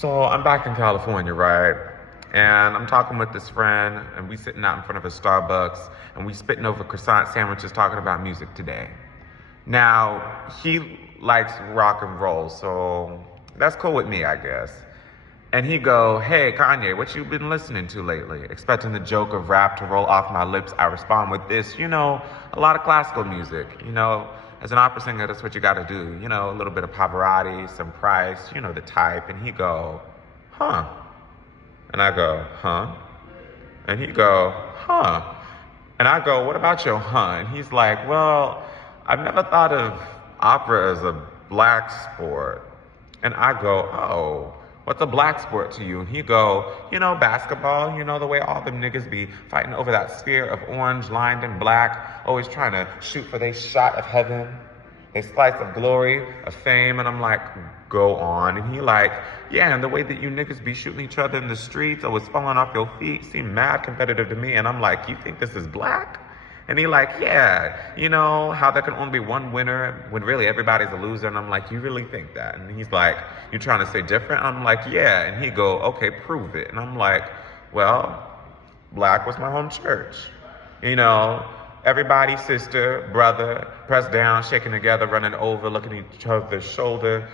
So I'm back in California, right? And I'm talking with this friend, and we sitting out in front of a Starbucks, and we spitting over croissant sandwiches, talking about music today. Now he likes rock and roll, so that's cool with me, I guess. And he go, "Hey Kanye, what you been listening to lately?" Expecting the joke of rap to roll off my lips, I respond with this, a lot of classical music. As an opera singer, that's what you gotta do. A little bit of Pavarotti, some Price, the type. And he go, "Huh?" And I go, "Huh?" And he go, "Huh?" And I go, "What about your huh?" And he's like, "Well, I've never thought of opera as a black sport." And I go, "Oh, what's a black sport to you?" And he go, "Basketball, the way all them niggas be fighting over that sphere of orange lined in black, always trying to shoot for their shot of heaven, a slice of glory, of fame." And I'm like, "Go on." And he like, "Yeah, and the way that you niggas be shooting each other in the streets, always falling off your feet, seem mad competitive to me." And I'm like, "You think this is black?" And he like, "Yeah, how there can only be one winner when really everybody's a loser." And I'm like, "You really think that?" And he's like, "You trying to say different?" I'm like, "Yeah." And he go, "Okay, prove it." And I'm like, "Well, black was my home church. Everybody, sister, brother, pressed down, shaking together, running over, looking at each other's shoulder,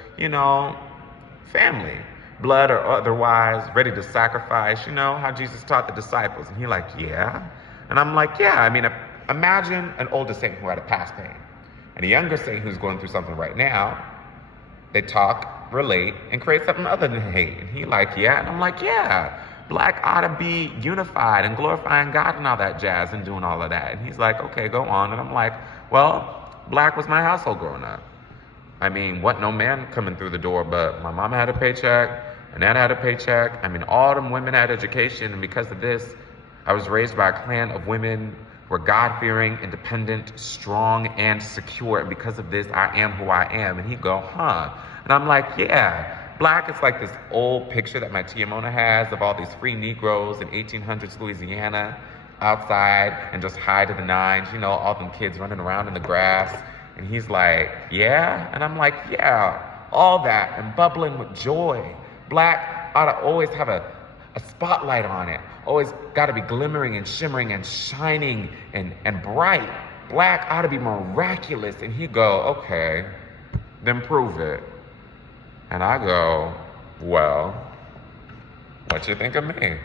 family, blood or otherwise, ready to sacrifice, how Jesus taught the disciples." And he like, "Yeah." And I'm like, "Yeah, imagine an older saint who had a past pain and a younger saint who's going through something right now. They talk, relate, and create something other than hate." And he like, "Yeah." And I'm like, "Yeah, black ought to be unified and glorifying God and all that jazz and doing all of that." And he's like, "Okay, go on." And I'm like, "Well, black was my household growing up. What no man coming through the door, but my mama had a paycheck, and dad had a paycheck. All them women had education, and because of this, I was raised by a clan of women who are God-fearing, independent, strong, and secure. And because of this, I am who I am." And he go, "Huh?" And I'm like, "Yeah, black is like this old picture that my tia Mona has of all these free Negroes in 1800s Louisiana outside and just high to the nines, all them kids running around in the grass." And he's like, "Yeah?" And I'm like, "Yeah, all that and bubbling with joy. Black ought to always have a spotlight on it. Always got to be glimmering and shimmering and shining and bright. Black ought to be miraculous." And he go, "Okay, then prove it." And I go, "Well, what you think of me?"